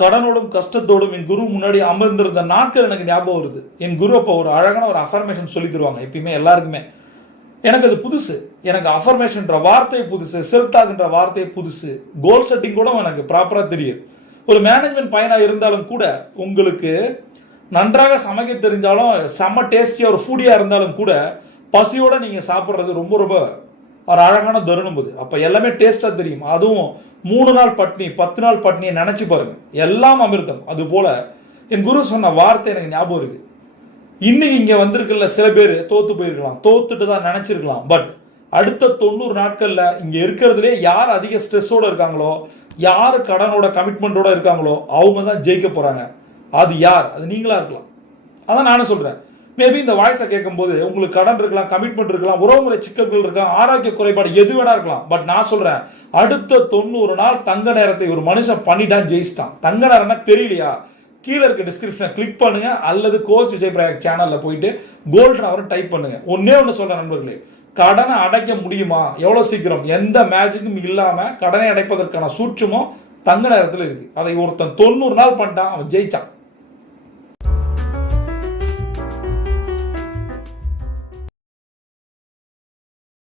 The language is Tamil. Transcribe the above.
கடனோடும் கஷ்டத்தோடும் என் குரு முன்னாடி அமர்ந்திருந்த நாட்கள் எனக்கு ஞாபகம் வருது. என் குரு அப்போ ஒரு அழகான ஒரு அஃபர்மேஷன் சொல்லி தருவாங்க எப்பயுமே எல்லாருக்குமே. எனக்கு அது புதுசு. எனக்கு அஃபர்மேஷன்ற வார்த்தை புதுசு, செல்ஃப் டாக்ன்ற வார்த்தை புதுசு, கோல் செட்டிங் கூட எனக்கு ப்ராப்பராக தெரியும். ஒரு மேனேஜ்மெண்ட் பையனாக இருந்தாலும் கூட உங்களுக்கு நன்றாக சமைக்க தெரிஞ்சாலும் செம்ம டேஸ்டியாக ஒரு ஃபுடியாக இருந்தாலும் கூட பசியோட நீங்கள் சாப்பிட்றது ரொம்ப ரொம்ப ஒரு அழகான தருணம் அது. அப்போ எல்லாமே டேஸ்ட்டாக தெரியும். அதுவும் 3 நாள் பட்னி 10 நாள் பட்னியை நினச்சி பாருங்க, எல்லாம் அமிர்தம். அது போல என் குரு சொன்ன வார்த்தை எனக்கு ஞாபகம் இருக்கு. இன்னைக்கு இங்கே வந்திருக்கல சில பேர் தோத்து போயிருக்கலாம், தோத்துட்டு தான் நினச்சிருக்கலாம். பட் அடுத்த 90 நாட்களில் இங்கே இருக்கிறதுலே யார் அதிக ஸ்ட்ரெஸ்ஸோடு இருக்காங்களோ, யார் கடனோட கமிட்மெண்ட்டோட இருக்காங்களோ அவங்க தான் ஜெயிக்க போகிறாங்க. அது யார்? அது நீங்களா இருக்கலாம். அதான் நானும் சொல்கிறேன். மேபி இந்த வாய்ஸை கேட்கும்போது உங்களுக்கு கடன் இருக்கலாம், கமிட்மெண்ட் இருக்கலாம், உறவுமுறை சிக்கல்கள் இருக்கலாம், ஆரோக்கிய குறைபாடு எது வேணா இருக்கலாம். பட் நான் சொல்கிறேன், அடுத்த 90 நாள் தங்க நேரத்தை ஒரு மனுஷன் பண்ணிட்டான், ஜெயிச்சிட்டான். தங்க நேரம்னா தெரியலையா? கீழே இருக்க டிஸ்கிரிப்ஷனை கிளிக் பண்ணுங்க, அல்லது கோச் விஜய் பிரயாக் சேனலில் போயிட்டு கோல்டன் அவர் டைப் பண்ணுங்க. ஒன்னே ஒன்று சொல்கிறேன் நண்பர்களே, கடனை அடைக்க முடியுமா? எவ்வளோ சீக்கிரம்? எந்த மேஜிக்கும் இல்லாமல் கடனை அடைப்பதற்கான சூட்சமும் தங்க நேரத்தில் இருக்குது. அதை ஒருத்தன் 90 நாள் பண்ணிட்டான், அவன் ஜெயிச்சான்.